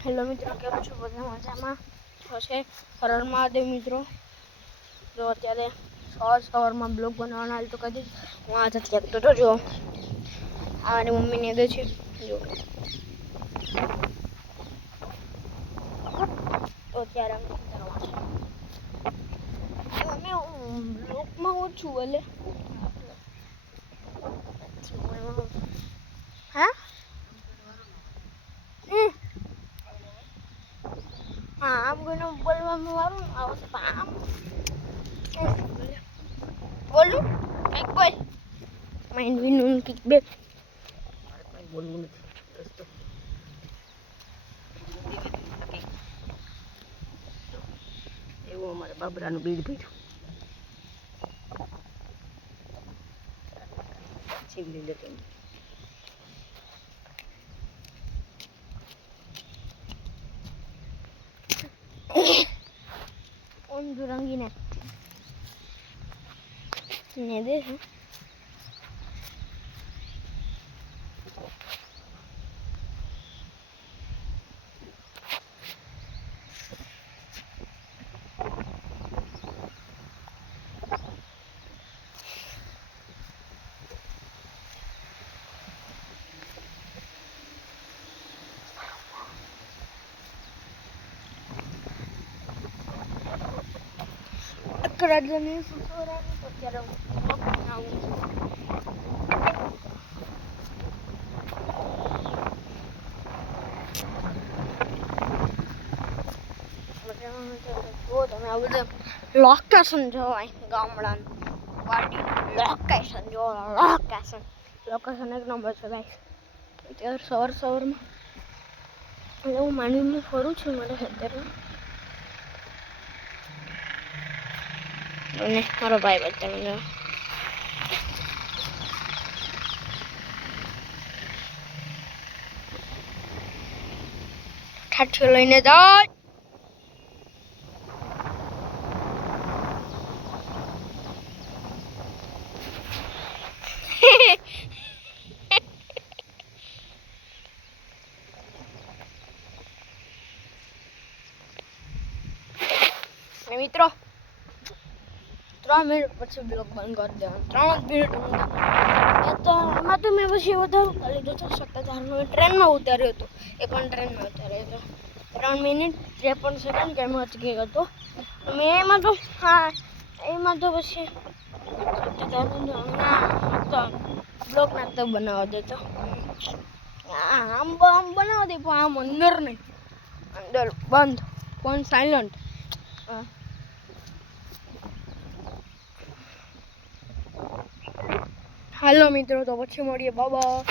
Hello મિત્રો, કેમ છો? બધા મજામાં છે? હર મહાદેવ મિત્રો. જો અત્યારે સવારમાં બ્લોગ બનાવવાનો હાલ તો કદી હું આ જતી તો જો આ મારી મમ્મીને દે છે. જો તો અત્યારે અમે બ્લોગમાં હું છું ભલે હા I'm gonna બોલવામાં વારું બોલું એક બોલ માઇન્ડ વિનું કિક બે બોલવું નથી દોસ્તો. એવું અમારે બાબરાનું બીડ ભર્યું છીવડી લે તેમ ઓન દુરંગીને ને દે છે. અકરાજની સુસોરાની તો અત્યારે આવું જો તમે આ બધા લોકેશન જોવાય ગામડાનું વાડી લોકેશન જો લોકેશન એક નંબર છે ભાઈ. અત્યારે સવારમાં એટલે હું માંડવીમાં ફરું છું મને અત્યારે અને મારો ભાઈ બચ્ચા ઠાઠીઓ લઈને જાય. મિત્રો 3 મિનિટ પછી બ્લોગ બંધ કરી દેવાનો. 3 મિનિટ તો એમાં તો મેં પછી વધારે કરી લીધું હતો. સત્તાધારનો ટ્રેનમાં ઉતાર્યો હતો એ પણ ટ્રેનમાં ઉતાર્યો હતો 3 મિનિટ 53 સેકન્ડ કેમ અટકી ગયો હતો મેં એમાં તો એમાં તો પછી સત્તાધારનો તો બ્લોગ નાખતો બનાવવા દેતો આમ બનાવવા દે પણ આમ અંદર નહીં અંદર બંધ ફોન સાયલન્ટ. હાલો મિત્રો, તો પછી મળીએ. બાબા.